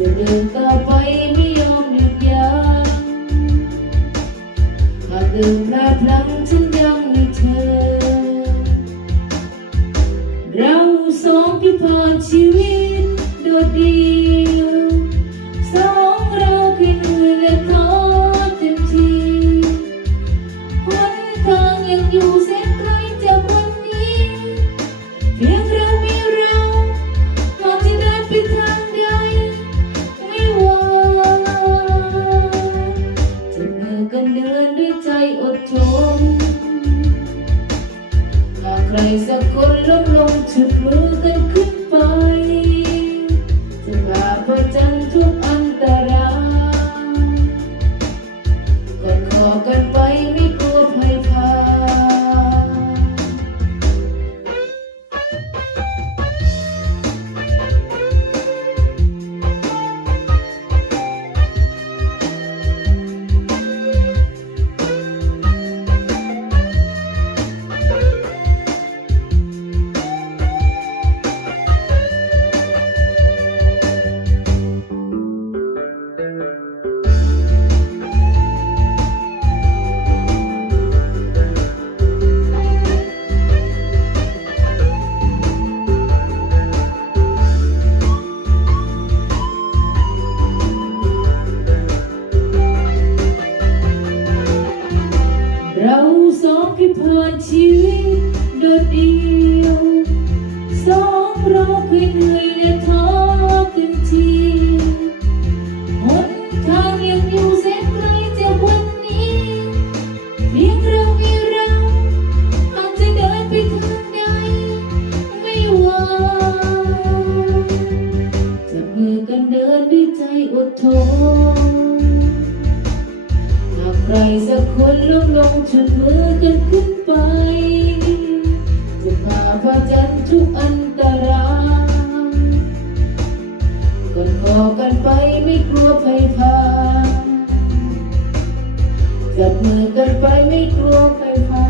จะเดินต่อไปไม่ยอมหยุดยั้งหากเดินพลาดพลั้งฉันยังมีเธอ เราสองที่ผ่านชีวิตโดดเดียว ใครสักคนล้มลงฉุดมือกันขึ้น ใครสักคนลงลงชุดมือกันขึ้นไป จะพาพาจันทุกอันตรายกอดคอกันไปไม่กลัวภัยพาจับมือกันไปไม่กลัวภัยพา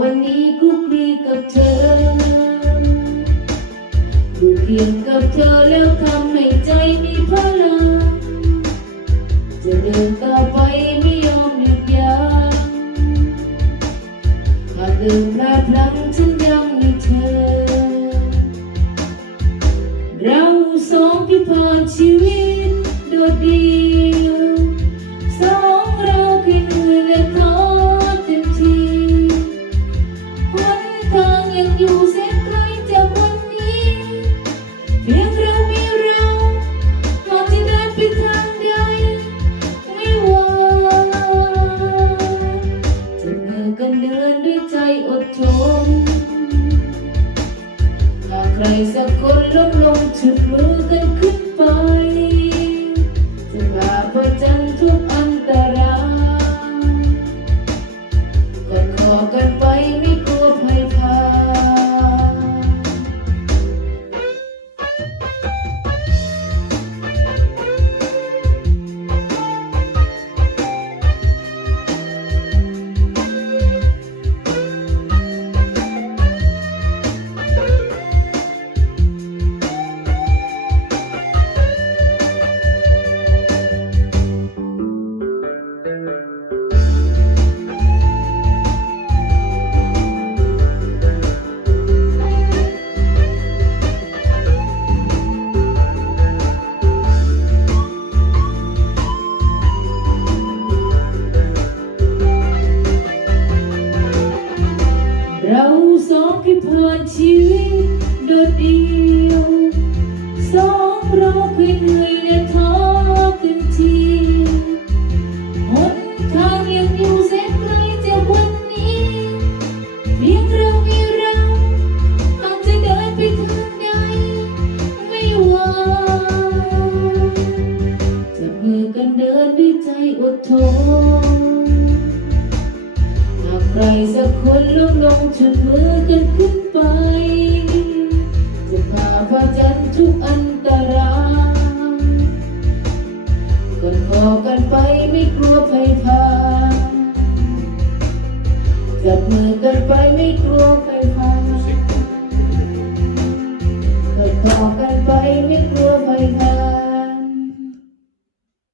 วันนี้คุกคีกับเธออยู่เคียงกับเธอแล้วทำให้ใจมีพลังจะเดินต่อไปไม่ยอมหยุดยั้งหากเดินพลาดพลั้งฉันยังมีเธอ เราสองที่ผ่านชีวิตโดดเดียว เพียงเรามีเรามองที่เดินไปทางใดไม่ว่าจะเมื่อกันเดินด้วยใจอดทนหากใครสักคนล้มลงฉุดมือ ยวสองเราเคยเหนื่อยและท้อกันทีหนทางยังอยู่แสนไกลจากวันนี้เพียงเรามีเราหากจะเดินไปทางใดไม่ว่าจะมือกันเดินด้วยใจอดทนหากใครสักคนลงลงจุดมือกันขึ้นไป พาพาจันทุกอันตรายกอนขอกันไปไม่กลัวภัยพาจับมือกันไปไม่กลัว